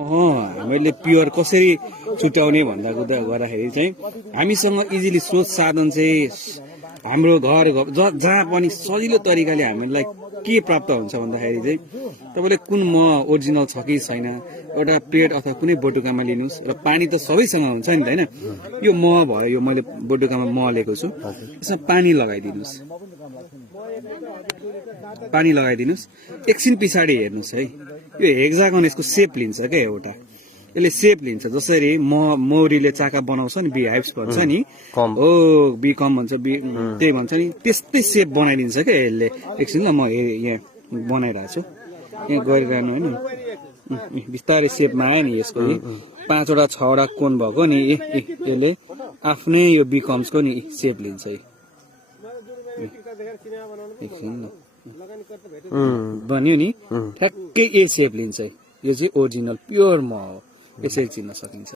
हामीले प्योर कसरी छुट्याउने भन्दा गर्दाखेरि चाहिँ हामीसँग इजिली स्रोत साधन चाहिँ हाम्रो घर जहाँ पनि सजिलो तरिकाले हामीलाई के प्राप्त हुन्छ भन्दाखेरि चाहिँ तपाईँले कुन मह ओरिजिनल छ कि छैन एउटा प्लेट अथवा कुनै बटुकामा लिनुहोस् र पानी त सबैसँग हुन्छ नि त होइन यो मह भयो यो मैले बटुकामा मह लिएको छु यसमा पानी लगाइदिनुहोस् एकछिन पछाडि हेर्नुहोस् है यो हेक्सागन यसको सेप लिन्छ क्या एउटा यसले सेप लिन्छ जसरी मौरीले चाका बनाउँछ नि बी हाइप्स भन्छ नि हो बी कम भन्छ बी त्यही भन्छ नि त्यस्तै सेप बनाइदिन्छ क्या यसले एकछिन ल म यहाँ बनाइरहेको छु यहाँ गरिरहनु होइन बिस्तारै सेपमा आयो नि यसको 5वटा 6वटा कोन भएको नि यसले आफ्नै यो बी कम्सको नि सेप लिन्छ है एकछिन बन्यो नि ठ्याक्कै ए सेप लिन्छ यो चाहिँ ओरिजिनल प्योर मह हो यसरी चिन्न सकिन्छ